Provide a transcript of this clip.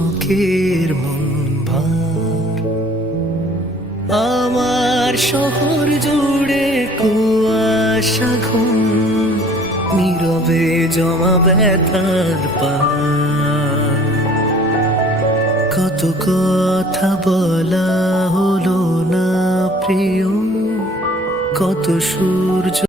শোকের মন ভার। আমার শহর জুড়ে কুয়াশা ঘন, নীরবে জমা ব্যথার পার। কত কথা বলা হলো না প্রিয়, কত সূর্য